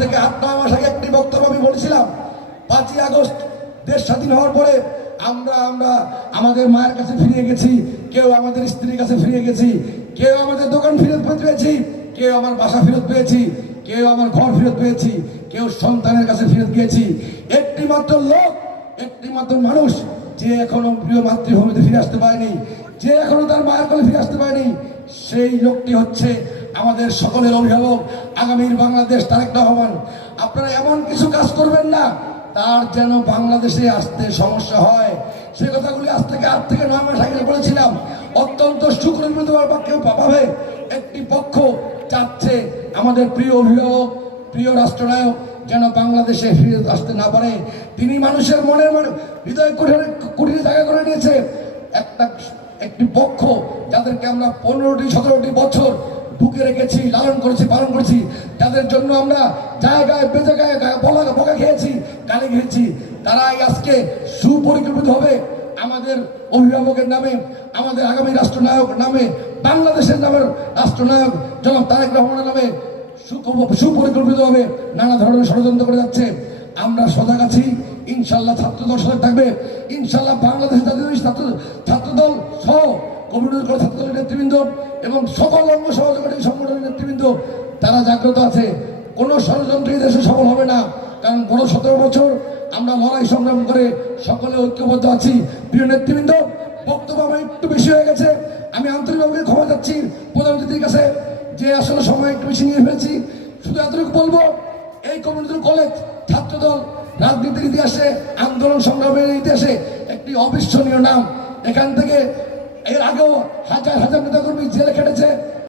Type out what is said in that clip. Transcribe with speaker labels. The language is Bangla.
Speaker 1: থেকে আট, নয় মাস আগে একটি বক্তব্য আমি বলেছিলাম, পাঁচই আগস্ট দেশ স্বাধীন হওয়ার পরে আমরা আমরা আমাদের মায়ের কাছে ফিরে গেছি, কেউ আমাদের স্ত্রীর কাছে ফিরে গেছি, কেউ আমাদের দোকান ফেরত পেয়েছি, কেউ আমার বাসা ফেরত পেয়েছি, কেউ আমার ঘর ফেরত পেয়েছি, কেউ সন্তানের কাছে ফেরত গিয়েছি। একটি মাত্র লোক একটি মাত্র মানুষ যে এখনও প্রিয় মাতৃভূমিতে ফিরে আসতে পারেনি, যে এখনও তার মায়ের কোলে ফিরে আসতে পারেনি, সেই লোকটি হচ্ছে আমাদের সকলের অভিভাবক, আগামীর বাংলাদেশ তারেক রহমান, আপনারা এমন কিছু কাজ করবেন না, তার যেন বাংলাদেশে আসতে সমস্যা হয়। সে কথাগুলি আজ থেকে আট থেকে নয় মাস আগে বলেছিলাম, অত্যন্ত সুকরিত পক্ষে পাবে একটি পক্ষ চাচ্ছে আমাদের প্রিয় অভিভাবক, প্রিয় রাষ্ট্রনায়ক যেন বাংলাদেশে ফিরে আসতে না পারে। তিনি মানুষের মনের মনে হৃদয় কুঠিরে কুঠিরে জায়গা করে নিয়েছে। একটা, একটি পক্ষ যাদেরকে আমরা পনেরোটি, সতেরোটি বছর বুকে রেখেছি, লালন করেছি, পালন করেছি। যাদের জন্য আমরা জায়গায়, বেজায়গায় গায়ে বলা বকা খেয়েছি, গালি খেয়েছি, তারাই আজকে সুপরিকল্পিত হবে আমাদের অভিভাবকের নামে, আমাদের আগামী রাষ্ট্রনায়ক নামে, বাংলাদেশের নামের রাষ্ট্রনায়ক জনাব তারেক রহমানের নামে সুপরিকল্পিতভাবে নানা ধরনের ষড়যন্ত্র করে যাচ্ছে। আমরা সজাগ আছি। ইনশাল্লাহ ছাত্রদল সজাগ থাকবে। ইনশাল্লাহ বাংলাদেশ জাতীয় ছাত্র করে ছাত্রদলের নেতৃবৃন্দ এবং সকল অঙ্গ সহযোগী সংগঠনের নেতৃবৃন্দ, তারা জাগ্রত আছে। কোনো ষড়যন্ত্র এই দেশে সফল হবে না। কারণ বড় সতেরো বছর আমরা লড়াই সংগ্রাম করে সকলে ঐক্যবদ্ধ আছি। প্রিয় নেতৃবৃন্দ, বক্তব্য আমার একটু বেশি হয়ে গেছে। আমি আন্তরিকভাবে ক্ষমা যাচ্ছি প্রধানমন্ত্রীর কাছে যে আসলে সময় একটু বেশি নিয়ে ফেলেছি। শুধু এতটুকু বলব, এই কমিউনিটি কলেজ ছাত্রদল রাজনীতির ইতিহাসে, আন্দোলন সংগ্রামের ইতিহাসে একটি অবিস্মরণীয় নাম। এখান থেকে আগেও হাজার হাজার নেতাকর্মী জেলে খেটেছে।